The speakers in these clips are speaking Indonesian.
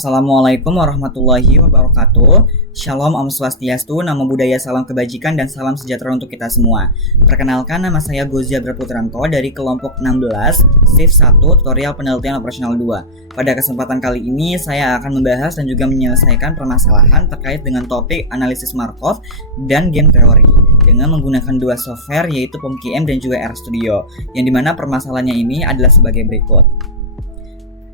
Assalamualaikum warahmatullahi wabarakatuh. Shalom, Om Swastiastu, Namo Buddhaya, salam kebajikan dan salam sejahtera untuk kita semua. Perkenalkan, nama saya Gozia Berputranto dari kelompok 16, shift 1, tutorial penelitian operasional 2. Pada kesempatan kali ini, saya akan membahas dan juga menyelesaikan permasalahan terkait dengan topik analisis Markov dan game teori dengan menggunakan dua software yaitu POMQM dan juga RStudio, yang dimana permasalahannya ini adalah sebagai berikut.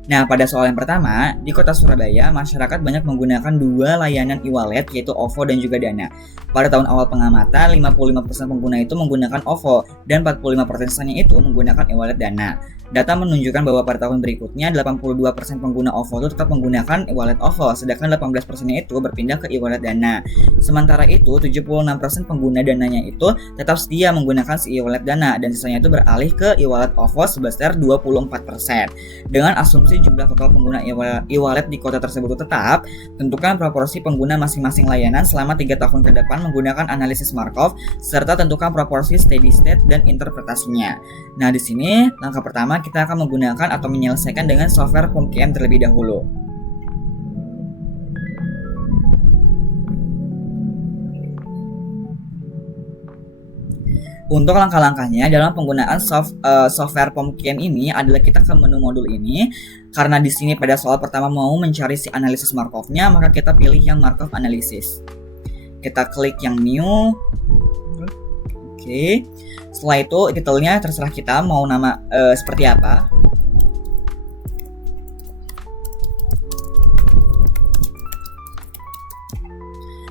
Nah, pada soal yang pertama, di kota Surabaya, masyarakat banyak menggunakan dua layanan e-wallet yaitu OVO dan juga Dana. Pada tahun awal pengamatan, 55% pengguna itu menggunakan OVO dan 45%-nya itu menggunakan e-wallet Dana. Data menunjukkan bahwa pada tahun berikutnya, 82% pengguna OVO itu tetap menggunakan e-wallet OVO, sedangkan 18%-nya itu berpindah ke e-wallet Dana. Sementara itu, 76% pengguna Dananya itu tetap setia menggunakan si e-wallet Dana, dan sisanya itu beralih ke e-wallet OVO sebesar 24%. Dengan asumsi jumlah total pengguna e-wallet di kota tersebut tetap, tentukan proporsi pengguna masing-masing layanan selama 3 tahun ke depan menggunakan analisis Markov, serta tentukan proporsi steady state dan interpretasinya. Nah, di sini langkah pertama kita akan menggunakan atau menyelesaikan dengan software POMQM terlebih dahulu. Untuk langkah-langkahnya dalam penggunaan software POMQM ini adalah kita ke menu modul ini. Karena di sini pada soal pertama mau mencari si analisis Markovnya, maka kita pilih yang Markov Analysis. Kita klik yang new. Oke. Setelah itu titelnya terserah kita mau nama seperti apa.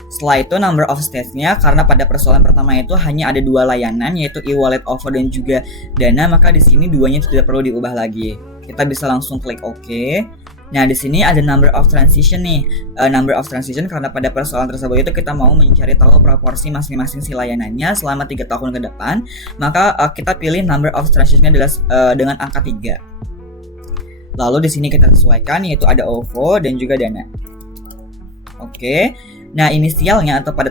Setelah itu number of states-nya, karena pada persoalan pertama itu hanya ada dua layanan yaitu e-wallet OVO dan juga Dana, maka di sini duanya itu tidak perlu diubah lagi. Kita bisa langsung klik OK. Nah, di sini ada number of transition nih. Number of transition karena pada persoalan tersebut itu kita mau mencari tahu proporsi masing-masing si layanannya selama 3 tahun ke depan, maka kita pilih number of transition-nya adalah dengan angka 3. Lalu di sini kita sesuaikan yaitu ada OVO dan juga Dana. Oke. Nah, inisialnya atau pada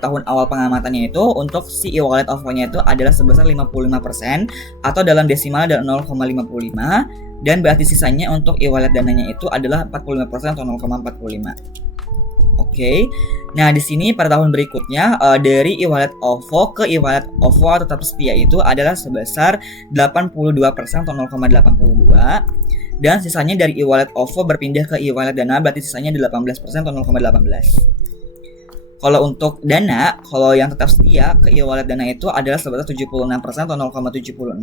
tahun awal pengamatannya itu untuk si e-wallet OVO-nya itu adalah sebesar 55% atau dalam desimal adalah 0,55, dan berarti sisanya untuk e-wallet Dananya itu adalah 45% atau 0,45. Oke. Nah, di sini pada tahun berikutnya dari e-wallet OVO ke e-wallet OVO tetap setia itu adalah sebesar 82% atau 0,82. Dan sisanya dari e-wallet OVO berpindah ke e-wallet Dana, berarti sisanya 18% atau 0,18. Kalau untuk Dana, kalau yang tetap setia ke e-wallet Dana itu adalah sebesar 76% atau 0,76.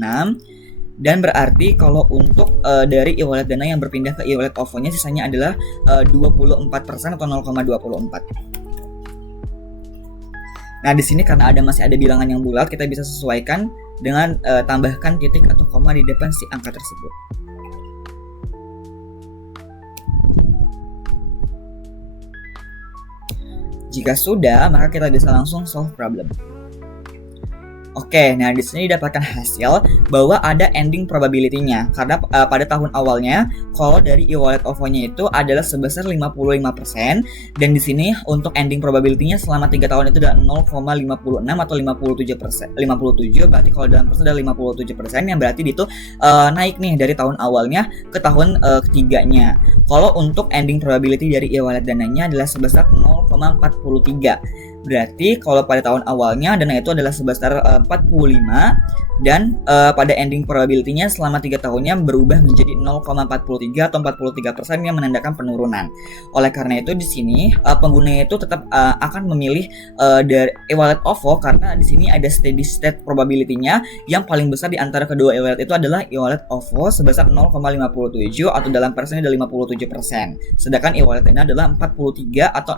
Dan berarti kalau untuk dari e-wallet Dana yang berpindah ke e-wallet OVO-nya sisanya adalah 24% atau 0,24. Nah, di sini karena masih ada bilangan yang bulat, kita bisa sesuaikan dengan tambahkan titik atau koma di depan si angka tersebut. Jika sudah, maka kita bisa langsung solve problem. Oke, nah di sini didapatkan hasil bahwa ada ending probability-nya karena pada tahun awalnya kalau dari e-wallet OVO-nya itu adalah sebesar 55% dan di sini untuk ending probability-nya selama 3 tahun itu adalah 0,56 atau 57%. 57 berarti kalau dalam persen adalah 57% yang berarti itu naik nih dari tahun awalnya ke tahun ketiganya. Kalau untuk ending probability dari e-wallet Dananya adalah sebesar 0,43. Berarti kalau pada tahun awalnya Dana itu adalah sebesar 45 dan pada ending probability-nya selama 3 tahunnya berubah menjadi 0,43 atau 43% yang menandakan penurunan. Oleh karena itu di sini pengguna itu tetap akan memilih dari e-wallet OVO karena di sini ada steady state probability-nya yang paling besar di antara kedua e-wallet itu adalah e-wallet OVO sebesar 0,57 atau dalam persennya adalah 57%. Sedangkan e-wallet Dana adalah 43 atau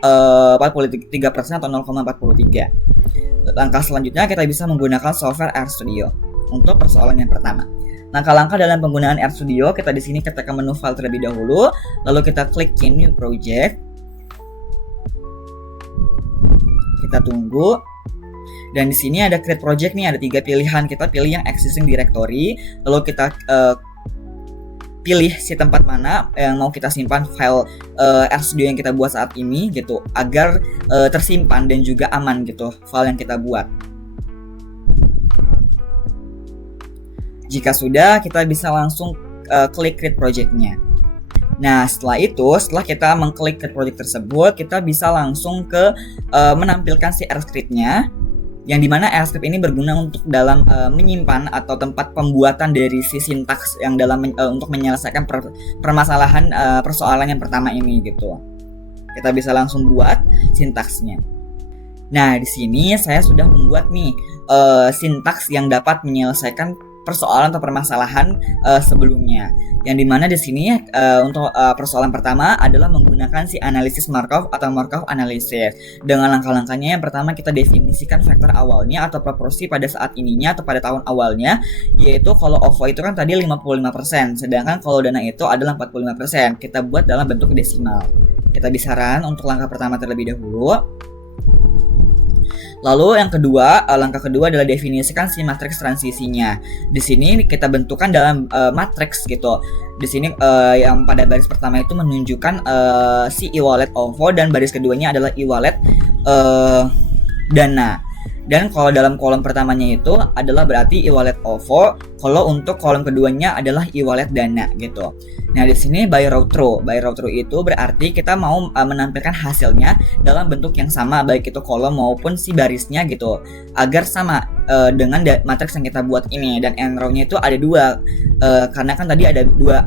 43% atau 0,43. Langkah selanjutnya kita bisa menggunakan software RStudio untuk persoalan yang pertama. Langkah-langkah dalam penggunaan RStudio, kita di sini ketikkan menu file terlebih dahulu, lalu kita klik new project. Kita tunggu. Dan di sini ada create project nih, ada 3 pilihan. Kita pilih yang existing directory, lalu kita pilih si tempat mana yang mau kita simpan file RStudio yang kita buat saat ini gitu agar tersimpan dan juga aman gitu file yang kita buat. Jika sudah, kita bisa langsung klik create project-nya. Nah, setelah kita mengklik ke project tersebut, kita bisa langsung ke menampilkan si R script-nya, yang dimana R script ini berguna untuk dalam menyimpan atau tempat pembuatan dari si sintaks yang dalam untuk menyelesaikan permasalahan persoalan yang pertama ini gitu. Kita bisa langsung buat sintaksnya. Nah, di sini saya sudah membuat nih sintaks yang dapat menyelesaikan persoalan atau permasalahan sebelumnya. Yang dimana di sini untuk persoalan pertama adalah menggunakan si analisis Markov atau Markov analysis. Dengan langkah-langkahnya, yang pertama kita definisikan vektor awalnya atau proporsi pada saat ininya atau pada tahun awalnya, yaitu kalau OVO itu kan tadi 55%, sedangkan kalau dana itu adalah 45%. Kita buat dalam bentuk desimal. Kita bisa run untuk langkah pertama terlebih dahulu. Lalu yang kedua, langkah kedua adalah definisikan si matriks transisinya. Di sini kita bentukkan dalam matriks gitu. Di sini yang pada baris pertama itu menunjukkan si e-wallet OVO dan baris keduanya adalah e-wallet dana. Dan kalau dalam kolom pertamanya itu adalah berarti e-wallet OVO, kalau untuk kolom keduanya adalah e-wallet dana gitu. Nah, di sini by row through. By row through itu berarti kita mau menampilkan hasilnya dalam bentuk yang sama, baik itu kolom maupun si barisnya gitu, agar sama dengan matriks yang kita buat ini. Dan end row-nya itu ada dua, karena kan tadi ada dua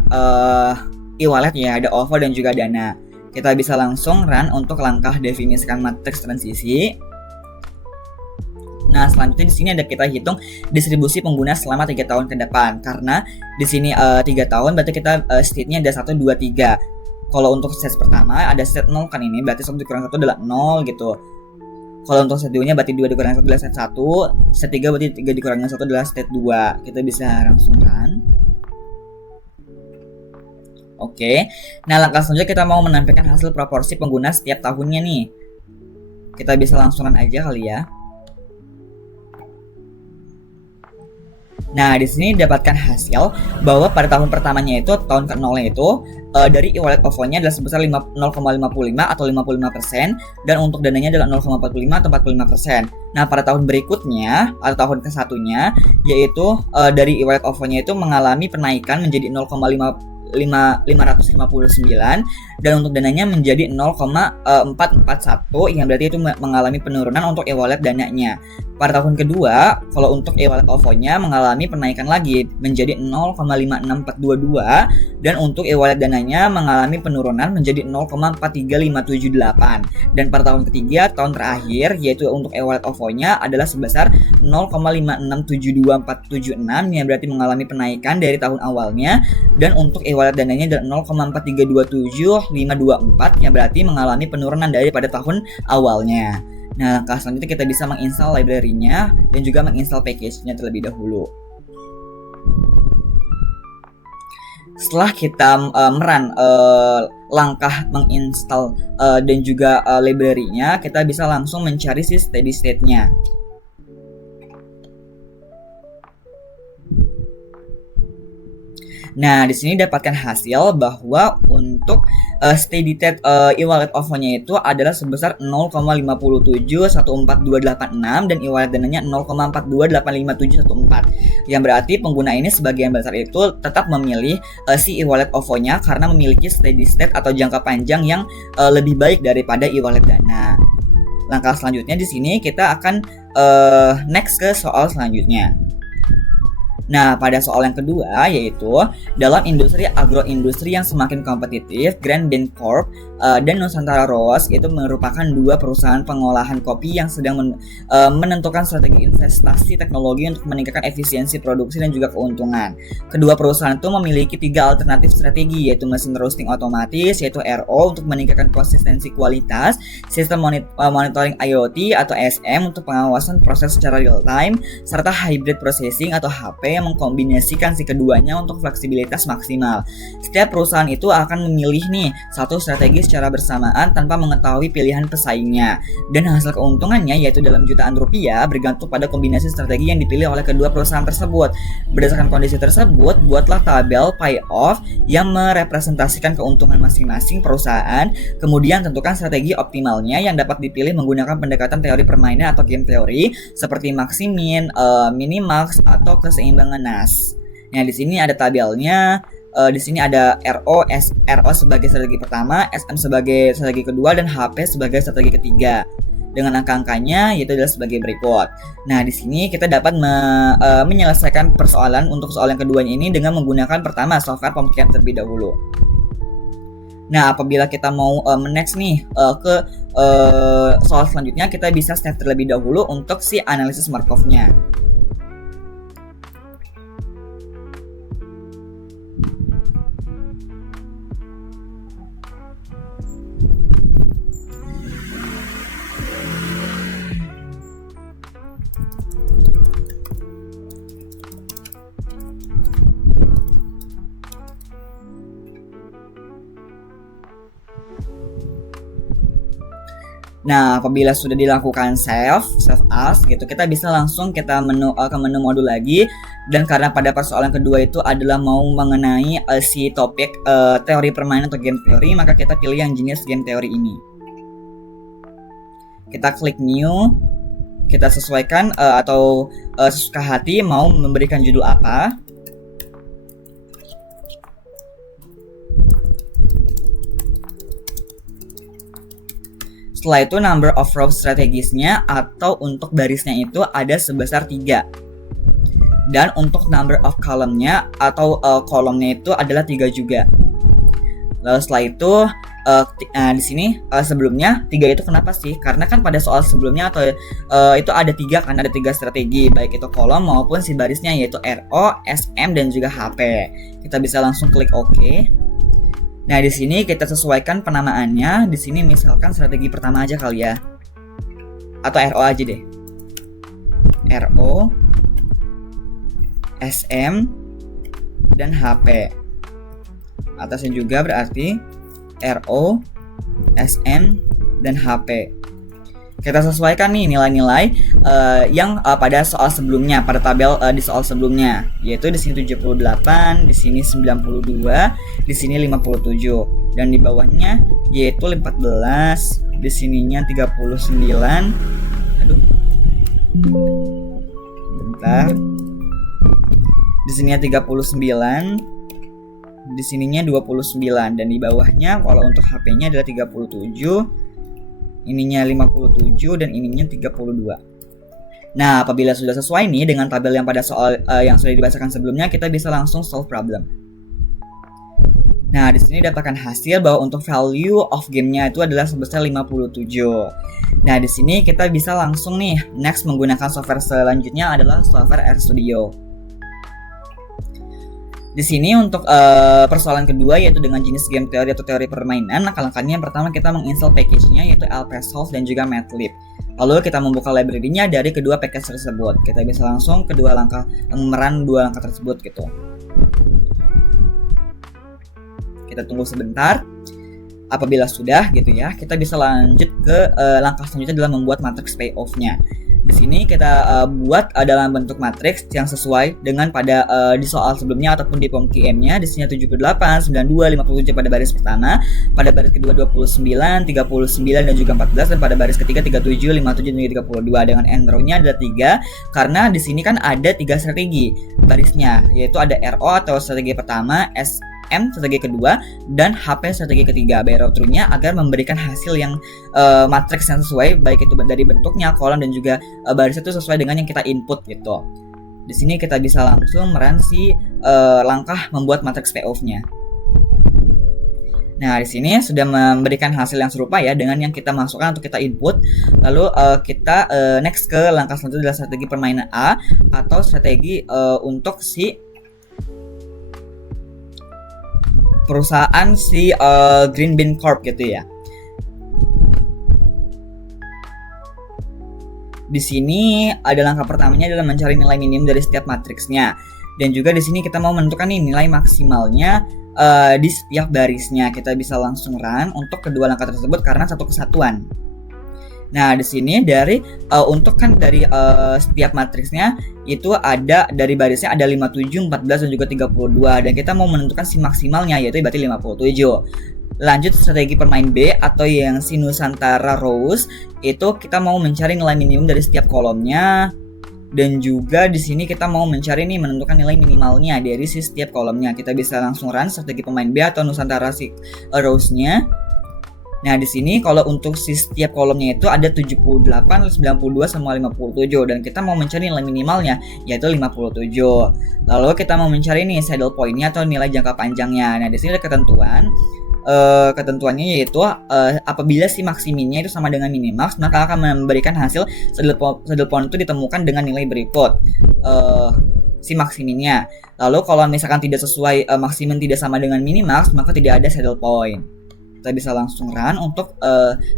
e-wallet ya, ada OVO dan juga dana. Kita bisa langsung run untuk langkah definisikan matriks transisi. Nah, selanjutnya di sini ada kita hitung distribusi pengguna selama 3 tahun ke depan. Karena di sini 3 tahun berarti kita state-nya ada 1, 2, 3. Kalau untuk stage pertama ada state 0 kan ini, berarti 1 dikurang 1 adalah 0 gitu. Kalau untuk state 2-nya berarti 2 dikurang 1 adalah state 1, state 3 berarti 3 dikurang 1 adalah state 2. Kita bisa langsung kan. Oke. Nah, langkah selanjutnya kita mau menampilkan hasil proporsi pengguna setiap tahunnya nih. Kita bisa langsung run aja kali ya. Nah, di sini dapatkan hasil bahwa pada tahun pertamanya itu, tahun ke-0-nya itu dari e-wallet OVO-nya adalah sebesar 0,55 atau 55%, dan untuk dananya adalah 0,45 atau 45%. Nah, pada tahun berikutnya atau tahun ke-1-nya, yaitu dari e-wallet OVO-nya itu mengalami penaikan menjadi 0,559, dan untuk dananya menjadi 0,441, yang berarti itu mengalami penurunan untuk e-wallet dananya. Pada tahun kedua, kalau untuk e-wallet OVO-nya mengalami penaikan lagi menjadi 0,56422, dan untuk e-wallet dananya mengalami penurunan menjadi 0,43578. Dan pada tahun ketiga, tahun terakhir, yaitu untuk e-wallet OVO-nya adalah sebesar 0,5672476, yang berarti mengalami penaikan dari tahun awalnya, dan untuk e-wallet dananya adalah 0,4327524, yang berarti mengalami penurunan daripada tahun awalnya. Nah, langkah selanjutnya kita bisa menginstal library-nya dan juga menginstal package-nya terlebih dahulu. Setelah kita merun langkah menginstal dan juga library-nya, kita bisa langsung mencari si steady state-nya. Nah, di sini dapatkan hasil bahwa untuk steady state e-wallet OVO-nya itu adalah sebesar 0,5714286, dan e-wallet dananya 0,42855714. Yang berarti pengguna ini sebagian besar itu tetap memilih si e-wallet OVO-nya karena memiliki steady state atau jangka panjang yang lebih baik daripada e-wallet dana. Langkah selanjutnya di sini kita akan next ke soal selanjutnya. Nah, pada soal yang kedua, yaitu dalam industri agroindustri yang semakin kompetitif, Grand Bank Corp dan Nusantara Roas itu merupakan dua perusahaan pengolahan kopi yang sedang menentukan strategi investasi teknologi untuk meningkatkan efisiensi produksi dan juga keuntungan. Kedua perusahaan itu memiliki 3 alternatif strategi, yaitu mesin roasting otomatis, yaitu RO untuk meningkatkan konsistensi kualitas, sistem monitoring IoT atau SM untuk pengawasan proses secara real time, serta hybrid processing atau HP yang mengkombinasikan si keduanya untuk fleksibilitas maksimal. Setiap perusahaan itu akan memilih nih satu strategi secara bersamaan tanpa mengetahui pilihan pesaingnya, dan hasil keuntungannya yaitu dalam jutaan rupiah bergantung pada kombinasi strategi yang dipilih oleh kedua perusahaan tersebut. Berdasarkan kondisi tersebut, buatlah tabel payoff yang merepresentasikan keuntungan masing-masing perusahaan, kemudian tentukan strategi optimalnya yang dapat dipilih menggunakan pendekatan teori permainan atau game teori seperti maximin, minimax atau keseimbangan NAS. Nah, di sini ada tabelnya. di sini ada RO sebagai strategi pertama, SM sebagai strategi kedua, dan HP sebagai strategi ketiga. Dengan angka-angkanya yaitu adalah sebagai berikut. Nah, di sini kita dapat menyelesaikan persoalan untuk soal yang keduanya ini dengan menggunakan pertama software pembuktian terlebih dahulu. Nah, apabila kita mau next nih ke soal selanjutnya, kita bisa step terlebih dahulu untuk si analisis Markov-nya. Nah, apabila sudah dilakukan save as gitu, kita bisa langsung ke menu modul lagi. Dan karena pada persoalan kedua itu adalah mau mengenai si topik teori permainan atau game teori, maka kita pilih yang jenis game teori ini. Kita klik new, kita sesuaikan atau sesuka hati mau memberikan judul apa. Setelah itu number of row strategisnya atau untuk barisnya itu ada sebesar 3. Dan untuk number of column-nya atau kolomnya itu adalah 3 juga. Lalu setelah itu di sini sebelumnya 3 itu kenapa sih? Karena kan pada soal sebelumnya atau itu ada 3 kan, ada 3 strategi, baik itu kolom maupun si barisnya yaitu RO, SM dan juga HP. Kita bisa langsung klik OK. Nah, di sini kita sesuaikan penamaannya. Di sini misalkan strategi pertama aja kali ya. Atau RO aja deh. RO, SM, dan HP. Atasnya juga berarti RO, SM, dan HP. Kita sesuaikan nih nilai-nilai yang pada soal sebelumnya, pada tabel di soal sebelumnya, yaitu di sini 78, di sini 92, di sini 57, dan di bawahnya yaitu 14, di sininya 39. Aduh. Bentar. Di sininya 39, di sininya 29, dan di bawahnya kalau untuk HP-nya adalah 37. Ininya 57 dan ininya 32. Nah, apabila sudah sesuai nih dengan tabel yang pada soal yang sudah dibacakan sebelumnya, kita bisa langsung solve problem. Nah, di sini dapatkan hasil bahwa untuk value of game-nya itu adalah sebesar 57. Nah, di sini kita bisa langsung nih next menggunakan software selanjutnya adalah software RStudio. Di sini untuk persoalan kedua yaitu dengan jenis game teori atau teori permainan, langkah-langkahnya yang pertama kita menginstal package-nya yaitu LPsolve dan juga Madlib. Lalu kita membuka library-nya dari kedua package tersebut. Kita bisa langsung kedua langkah memeran dua langkah tersebut gitu. Kita tunggu sebentar. Apabila sudah gitu ya, kita bisa lanjut ke langkah selanjutnya adalah membuat matriks payoff-nya. Di sini kita buat dalam bentuk matriks yang sesuai dengan pada di soal sebelumnya ataupun di POM QM-nya. Di sini 78, 92, 57 pada baris pertama, pada baris kedua 29, 39 dan juga 14, dan pada baris ketiga 37, 57 dan juga 32. Dengan end row-nya ada 3 karena di sini kan ada 3 strategi barisnya, yaitu ada RO atau strategi pertama, SM strategi kedua, dan HP strategi ketiga. By row through-nya agar memberikan hasil yang matriks yang sesuai, baik itu dari bentuknya, kolom dan juga baris itu sesuai dengan yang kita input gitu. Di sini kita bisa langsung meran si langkah membuat matriks payoff-nya. Nah, di sini sudah memberikan hasil yang serupa ya dengan yang kita masukkan atau kita input. Lalu kita next ke langkah selanjutnya adalah strategi permainan A atau strategi untuk si perusahaan si Green Bean Corp gitu ya. Di sini ada langkah pertamanya adalah mencari nilai minimum dari setiap matriksnya, dan juga di sini kita mau menentukan nih nilai maksimalnya di setiap barisnya. Kita bisa langsung run untuk kedua langkah tersebut karena satu kesatuan. Nah, di sini dari untuk kan dari setiap matriksnya itu ada dari barisnya ada 57, 14 dan juga 32, dan kita mau menentukan si maksimalnya yaitu berarti 57. Lanjut strategi permain B atau yang si Nusantara Rows, itu kita mau mencari nilai minimum dari setiap kolomnya. Dan juga di sini kita mau mencari nih, menentukan nilai minimalnya dari si setiap kolomnya. Kita bisa langsung run strategi pemain B atau Nusantara si rows-nya. Nah, di sini kalau untuk si setiap kolomnya itu ada 78, 92 sama 57 dan kita mau mencari nilai minimalnya yaitu 57. Lalu kita mau mencari nih saddle point-nya atau nilai jangka panjangnya. Nah, di sini ada ketentuannya yaitu apabila si maksiminnya itu sama dengan minimax, maka akan memberikan hasil saddle point itu ditemukan dengan nilai berikut. Si maksiminnya. Lalu kalau misalkan tidak sesuai maksimin tidak sama dengan minimax, maka tidak ada saddle point. Kita bisa langsung run untuk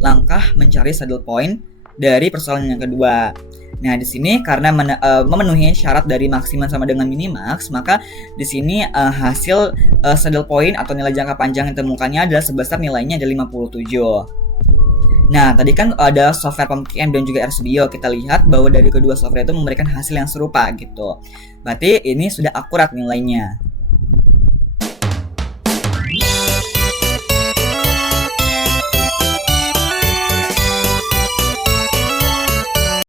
langkah mencari saddle point dari persoalan yang kedua. Nah, di sini karena memenuhi syarat dari maksimal sama dengan minimax, maka di sini hasil saddle point atau nilai jangka panjang yang ditemukannya adalah sebesar nilainya ada 57. Nah, tadi kan ada software PumpKitCamp dan juga RStudio. Kita lihat bahwa dari kedua software itu memberikan hasil yang serupa gitu. Berarti ini sudah akurat nilainya.